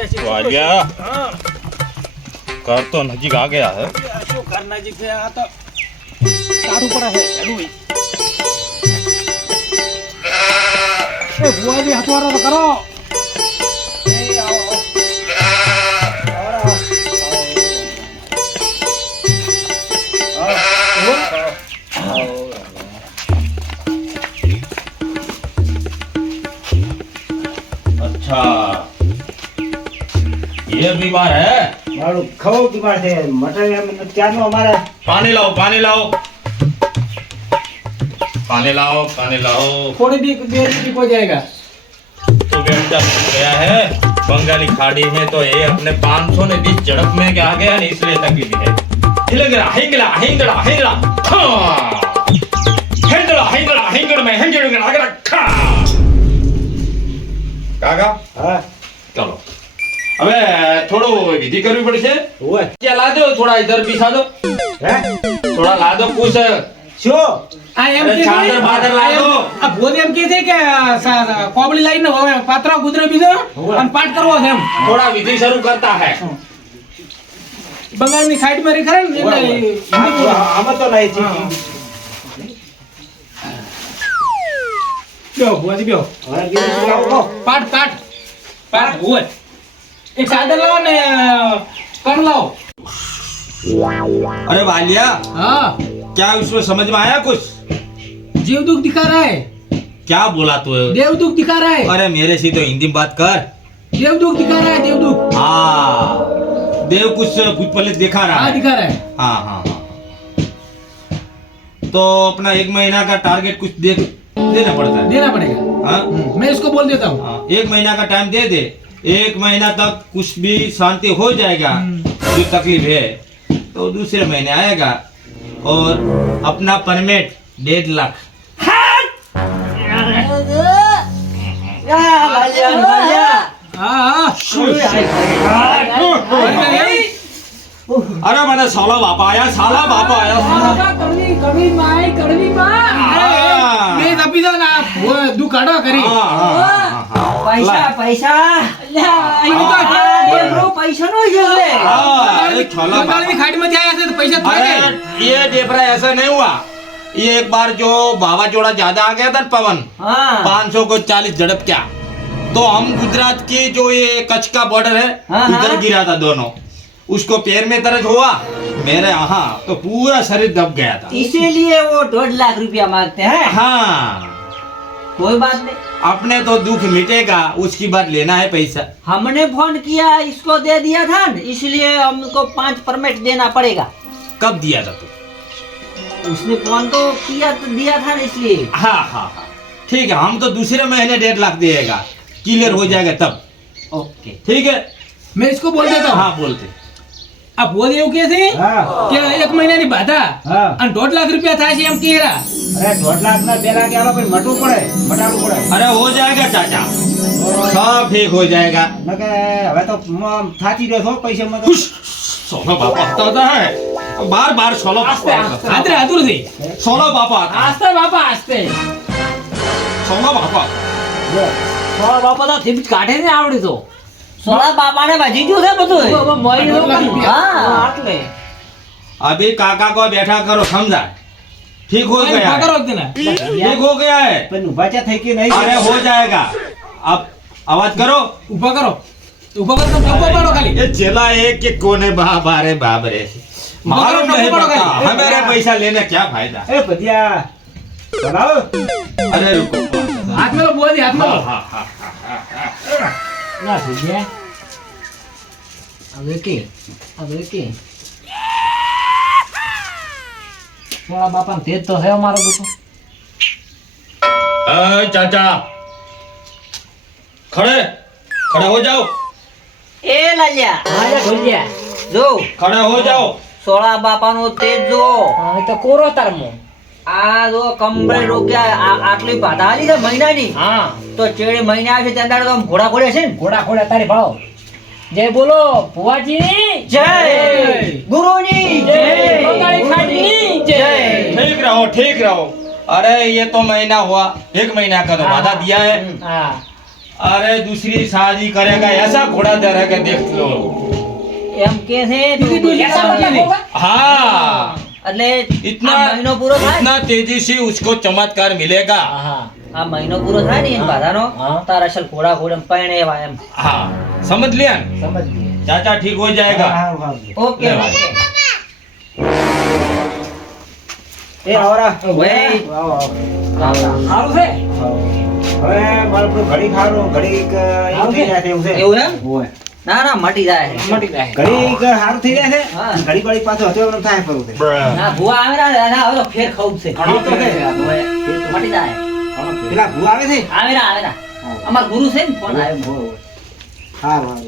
વાલિયા ઘર તો નજીક આ ગયા હે શું ઘર નજીક છે આ તો સારું પડે છે હેડું એ ભુવાજી હથવારો તો કરો ये बीमार है મારું ખવો બીમાર છે મટન ત્યાંનો અમારે पानी लाओ पानी लाओ पानी लाओ पानी लाओ थोड़ी देर देर में ठीक हो जाएगा तो बेटा गया है बंगाली खाड़ी में तो ये अपने 500 ने बीच झड़प में क्या गया ना इसलिए तकलीफ है हिलगड़ा हिंगड़ा हिंगड़ा हिंगड़ा खा हिंगड़ा हिंगड़ा हिंगड़ में हिंगड़ अगर खा કાકા વિધિ કરવી પડશે? ઓય કે લાદો થોડા ઇધર બિછાડો હે? થોડા લાદો કુછ છો આ એમ કે ચાદર બાદર લાદો. આ ભોન એમ કે છે કે કોબળી લાઈને હવે પાત્ર ગુદરે બીજો અને પાઠ કરવો છે એમ. થોડા વિધિ શરૂ કરતા હે. બંગાળની સાઈડમાં રેખરે ને એટલે આમાં તો નહીં છે. બ્યો પાઠ પાઠ. પાઠ ભુવાજી એક ચાદર લાવો ને કણ લાવો अरे वालिया हाँ क्या उसमें समझ में आया कुछ जीव दुख दिखा रहा है क्या बोला तू देव दुख दिखा रहा है अरे मेरे से तो हिंदी में बात कर देव दुख दिखा रहा है देव दुख हाँ देव कुछ भूत पलित दिखा रहा हाँ है दिखा रहा है हाँ हाँ हाँ तो अपना एक महीना का टारगेट कुछ दे देना पड़ता है देना पड़ेगा हाँ हम्म, मैं इसको बोल देता हूँ हाँ, एक महीना का टाइम दे दे एक महीना तक कुछ भी शांति हो जाएगा हम्म। जो तकलीफ़ है तो दूसरे महीने आएगा और अपना परमिट डेढ़ लाख। हाँ। अरे मैंने साला बापा आया साला बापा आया। कड़वी कड़वी माए कड़वी माँ બે તપી દો ના वो દુઃખ કાઢો કરી हाँ, हाँ, हाँ, हाँ। પૈસા પૈસા અહીં તો આ દેવરો પૈસાનો જ લે हाँ, अरे साला બંગાળની बापा। ખાડીમાંથી આયા છે તો પૈસા થોડા अरे દે ये डेबरा ऐसा नहीं हुआ ये एक बार जो बाबा ज्यादा आ गया था ना पवन હા 500 को 40 झड़प क्या तो हम गुजरात की जो ये कच्छ का बॉर्डर है हाँ, इधर हाँ। गिरा था दोनों उसको पैर में दर्द हुआ मेरे यहाँ तो पूरा शरीर दब गया था इसीलिए वो डेढ़ लाख रुपया मांगते हैं हाँ कोई बात नहीं अपने तो दुख मिटेगा उसकी बात लेना है पैसा हमने फोन किया इसको दे दिया था न, इसलिए हमको पांच परमिट देना पड़ेगा कब दिया था तू उसने फोन तो किया तो दिया था न इसलिए हाँ हाँ हाँ ठीक है हम तो दूसरे महीने डेढ़ लाख देगा क्लियर हो जाएगा तब ओके ठीक है मैं इसको बोल देता हूँ हाँ बोलते આ ભોજ એવું કે છે હા કે એક મહિનાની બાધા હા અને દોઢ લાખ રૂપિયા થાય છે એમ કેરા અરે દોઢ લાખ પડે અરે હો જાયગા ચાચા સબ ઠીક હો જાયગા નકે હવે તો થાકી ગયો છો પૈસા મત સોનો બાપા હતા હે બાર બાર સોલો આસ્તે આદરે આદુરથી સોલો બાપા આસ્તે બાપા આસ્તે સોનો બાપા સોલો બાપા તો થી કાઢે ને આવડી તો સોળા બાપાને વજી ગયું છે બધું હા આટલે અભી કાકા કો બેઠા કરો સમજાય ठीक हो गया है કરો કે ના ठीक हो गया है પણ ઊભા ચા થઈ કે નહીં अरे हो जाएगा अब आवाज करो ઊભા કરો ઊભા કરો તો ટપ્પો પાડો ખાલી ये चला एक के कोने बाप अरे बाप रे मालूम टप्पो नहीं पड़ो पड़ता खाली। हमारे पैसा लेने क्या फायदा એ ભજીયા બનાવો अरे रुको હાથ મેલો બુઆજી હાથ મેલો हाँ, हाँ, हाँ, हाँ, हाँ। ના ભૂલ્યા હવે કે હવે કે સોળા બાપા તેજ તો હે અમારો બેટો એ ચાચા. ખડે ખડે હો જાઓ. એ લાલ્યા. આયા ઢોલિયા જો. ખડે હો જાઓ. સોળા બાપાનો તેજ જો. હા તો કોરો તરમો આ જો કમરે રોક્યા આટલી પાટા આલી છે મહિનાની. હા. તો ચેડે મહિના આવે છે ત્યાં તો ઘોડા ઘોડે છે ઘોડા ઘોડા તારી ભાવ. જય બોલો ભુવાજી. જય. ठीक रहो ठीक रहो अरे ये तो महीना हुआ एक महीना का तो वादा दिया है હા अरे दूसरी शादी करेगा ऐसा घोड़ा दे रहा है कि देख लो એમ કે છે તો બીજી ડોલી ऐसा ચાલુ मतलब છે. होगा? हाँ એટલે इतना આ મહિનો પૂરો થાય ને, इतना तेजी से उसको चमत्कार मिलेगा हाँ આ મહિનો પૂરો થાય ને એમ બાધાનો હા. તારા અસલ ઘોડા ઘોડા પરણે એવા એમ हाँ समझ लिया न? समझ गए चाचा ठीक हो जाएगा સારું, સારું. ઓકે લે. ઓકે. એ આવરા. આવો, આવો. છે? હવે મારે ઘડીક હારું, ઘડીક, એવું જાય છે, એવું છે. એવું એમ હોય. ના ના મટી જાય. મટી જાય. ઘડીક હાર થઈ જાય છે હા. ઘડીક પાછો હતો એમ થાય પરું છે. ના ભૂવા આવે ના ના હવે તો ફેર ખાવું છે. ઘણો તો છે. મટી જાય. પેલા ભૂવા આવે છે? આવે ના આવે ના અમાર ગુરુ છે ને ફોન આવ્યો. હા સારું